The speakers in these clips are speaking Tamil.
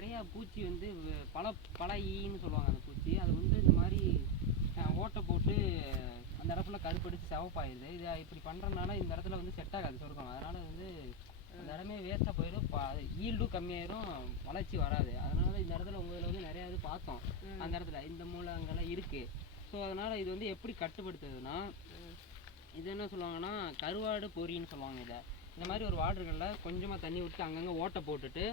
நிறையா பூச்சி வந்து பல ஈன்னு சொல்லுவாங்க அந்த பூச்சி. அது வந்து இந்த மாதிரி ஓட்டை போட்டு அந்த இடத்துல கருப்படிச்சு சிவப்பாயிருது. இதை இப்படி பண்ணுறதுனால இந்த இடத்துல வந்து செட் ஆகாது சொருக்கம். அதனால் வந்து அந்த இடமே வேஸ்ட்டாக போயிடும், ஈல்டும் கம்மியாயிரும், வளர்ச்சி வராது. அதனால இந்த இடத்துல உங்கள் இதில் வந்து நிறையா இது பார்த்தோம். அந்த இடத்துல இந்த மூளை அங்கெல்லாம் இருக்குது. ஸோ அதனால் இது வந்து எப்படி கட்டுப்படுத்துறதுன்னா, இது என்ன சொல்லுவாங்கன்னா கருவாடு பொரின்னு சொல்லுவாங்க. இதை இந்த மாதிரி ஒரு வாட்டர்களில் கொஞ்சமாக தண்ணி விட்டு அங்கங்கே ஓட்டை போட்டுட்டு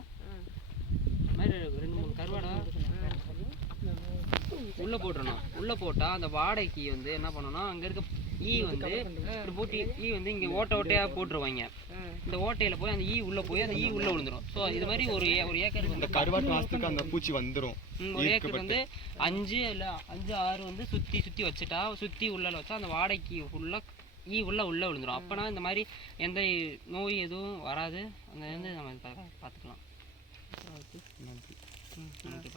இந்த மாதிரி 2-3 கருவாடை உள்ளே போட்டுடணும். உள்ளே போட்டால் அந்த வாடைக்கு வந்து என்ன பண்ணணும்னா அங்கே இருக்க ஈ வந்து இப்படி போட்டு ஈ வந்து இங்கே ஓட்டையாக போட்டுருவாங்க. இந்த ஓட்டையில் போய் அந்த ஈ உள்ளே போய் அந்த ஈ உள்ளே விழுந்துடும். ஸோ இது மாதிரி ஒரு ஏக்கருக்கு வந்து கருவாட்டு மாதத்துக்கு அந்த பூச்சி வந்துடும். ஒரு ஏக்கருக்கு வந்து 5 இல்லை 5-6 வந்து சுற்றி வச்சுட்டா, சுற்றி உள்ளே வச்சா அந்த வாடைக்கு ஃபுல்லாக ஈ உள்ளே விழுந்துடும். அப்போனா இந்த மாதிரி எந்த நோய் எதுவும் வராது. அந்த வந்து நம்ம பார்த்துக்கலாம். நன்றி. நன்றி.